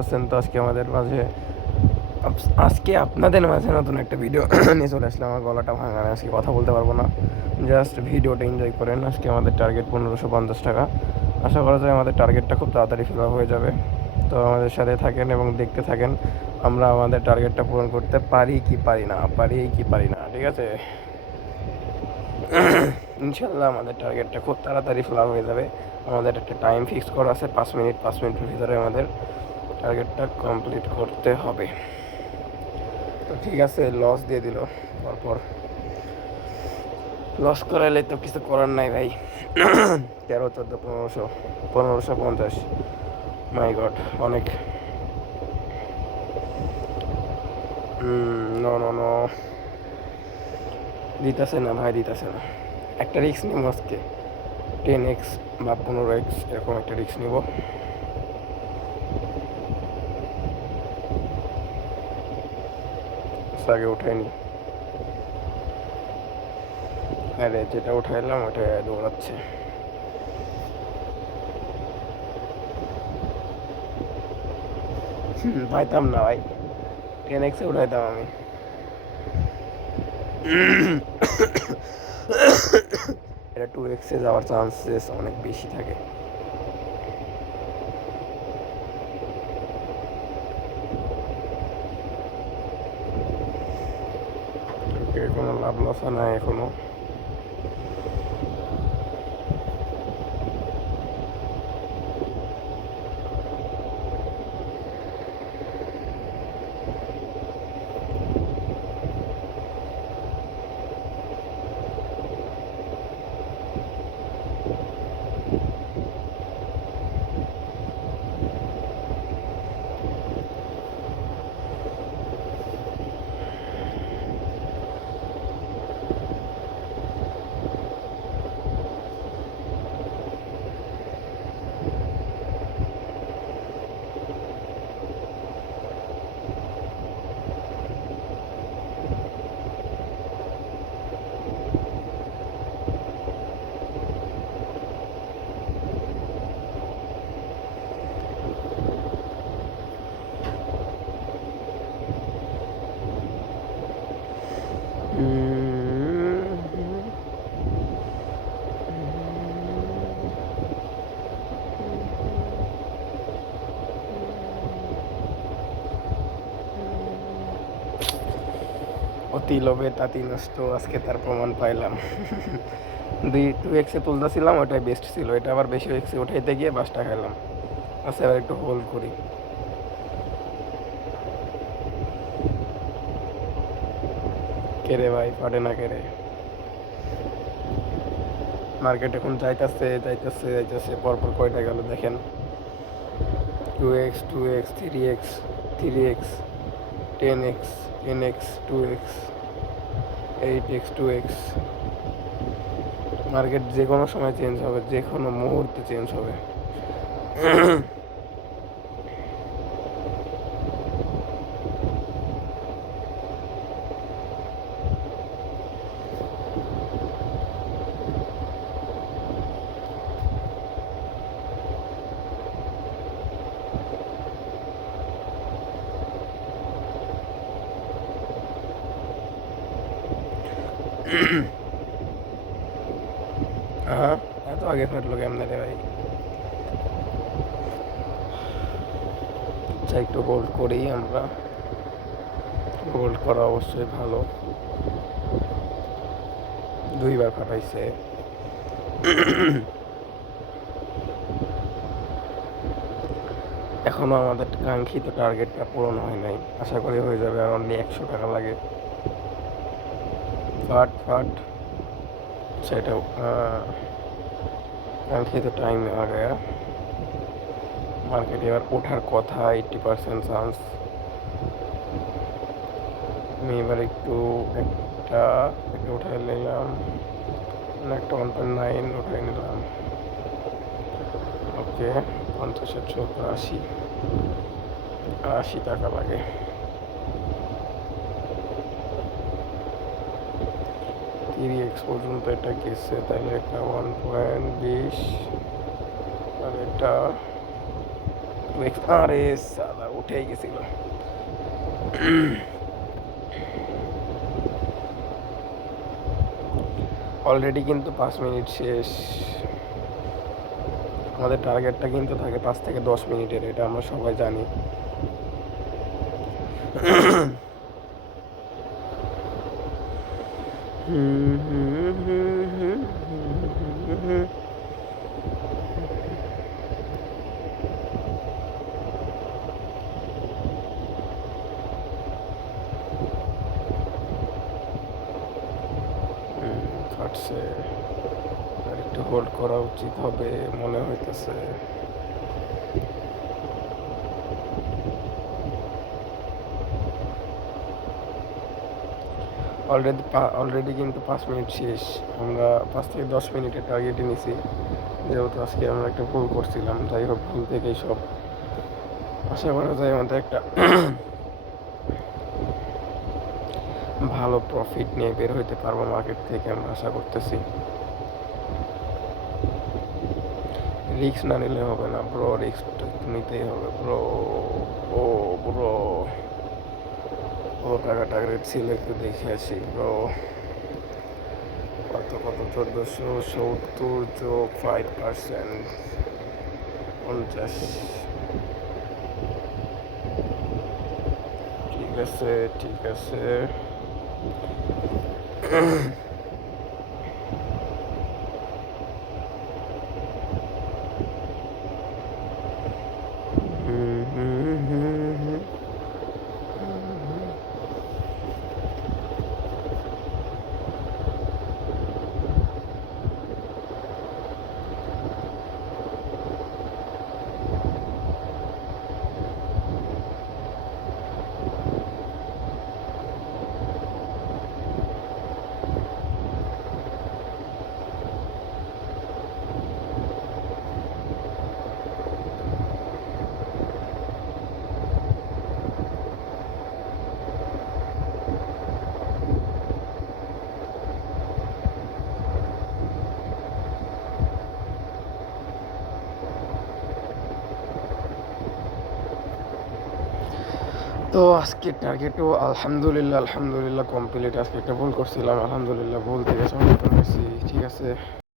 আছেন তো আজকে আমাদের মাঝে আজকে আপনাদের মাঝে নতুন একটা ভিডিও নিয়ে চলে আসলাম। আমার গলাটা ভাঙা, আজকে কথা বলতে পারবো না, জাস্ট ভিডিওটা এনজয় করেন। আজকে আমাদের টার্গেট 1550 টাকা। আশা করা যায় আমাদের টার্গেটটা খুব তাড়াতাড়ি ফিল আপ হয়ে যাবে। তো আমাদের সাথে থাকেন এবং দেখতে থাকেন আমরা আমাদের টার্গেটটা পূরণ করতে পারি কি পারি না, ঠিক আছে? ইনশাল্লাহ আমাদের টার্গেটটা খুব তাড়াতাড়ি ফিল আপ হয়ে যাবে। আমাদের একটা টাইম ফিক্স করা আছে, 5 মিনিট, 5 মিনিটের ভিতরে আমাদের টার্গেটটা কমপ্লিট করতে হবে। তো ঠিক আছে, লস দিয়ে দিল পরপর। লস করাইলে তো কিছু করার নাই ভাই। 13, 14, 1500, 1550, মাই গড, অনেক। নো নো নো, দিতেছে না ভাই, দিতেছে না। একটা রিস্ক নিব আজকে, 10x বা 15x, এরকম একটা রিস্ক নিব। আগে উঠাইনি, আরে যেটা উঠাইলাম ওটা দৌড়াচ্ছে। পাইতাম না ভাই, 10x উঠাইতাম আমি। এটা 2x যাওয়ার চান্সেস অনেক বেশি থাকে। কোনো লাভ লসা নাই এখনো। অতি লোভে তাঁতি নষ্ট, আজকে তার প্রমাণ পাইলাম। 2x তুলতেছিলাম, ওটাই বেস্ট ছিল। এটা আবার বেশি এক্সে উঠাইতে গিয়ে বাসটা খাইলাম। আচ্ছা, এবার একটু হোল্ড করি। কেরে ভাই, ফাটে না কেরে। মার্কেট এখন যাইতেছে যাইতেছে যাইতেছে, পরপর কয়টা গেল দেখেন। 2x, 2x, 3x, 3x, 10x, 10x, 2x, 8x, 2x। Market যে কোনো সময় চেঞ্জ হবে, যে কোনো মুহূর্তে চেঞ্জ হবে। হ্যাঁ, এত আগে ফাটলো কেমনে রে ভাই? আচ্ছা, একটু হোল্ড করি আমরা। হোল্ড করা অবশ্যই ভালো। 2বার ফাটাইছে। এখনো আমাদের কাঙ্ক্ষিত টার্গেটটা পূরণ হয় নাই, আশা করি হয়ে যাবে। আর অনলি 100 টাকা লাগে। ফাট ফাট, সেটা কাঙ্ক্ষিত টাইম আগে। মার্কেটে এবার ওঠার কথা, 80% চান্স। আমি এবার একটা উঠাই নিলাম, একটা 1.9 উঠাই নিলাম। ওকে, 50, 70, 80, 80 টাকা লাগে। 3x পর্যন্ত এটা গেছে, তাহলে এটা 1.20, আর এটা একটু আরে সালা উঠেই গেছিল। অলরেডি কিন্তু 5 মিনিট শেষ। আমাদের টার্গেটটা কিন্তু থাকে 5 থেকে 10 মিনিটের, এটা আমরা সবাই জানি। ফাটছে, আর একটু হোল্ড করা উচিত হবে মনে হইতেছে। অলরেডি কিন্তু 5 মিনিট শেষ। আমরা 5 থেকে 10 মিনিটের টার্গেটে নিছি, যেহেতু আজকে আমরা একটা ভুল করছিলাম। যাই হোক, ভুল থেকেই সব। আশা করা যায় আমাদের একটা ভালো প্রফিট নিয়ে বের হইতে পারবো মার্কেট থেকে, আমরা আশা করতেছি। রিস্ক না নিলে হবে না ব্রো, রিস্কটা নিতেই হবে ব্রো। ও ব্রো, ও টাকা টার্গেট ছিল, একটু দেখে আসি ব্রো। কত 1470 যোগ 5%, 50। ঠিক আছে, ঠিক আছে। তো আজকের টার্গেটও আলহামদুলিল্লাহ কমপ্লিট। আজকে একটা ভুল করছিলাম, আলহামদুলিল্লাহ ভুল থেকে সমাধান করেছি। ঠিক আছে।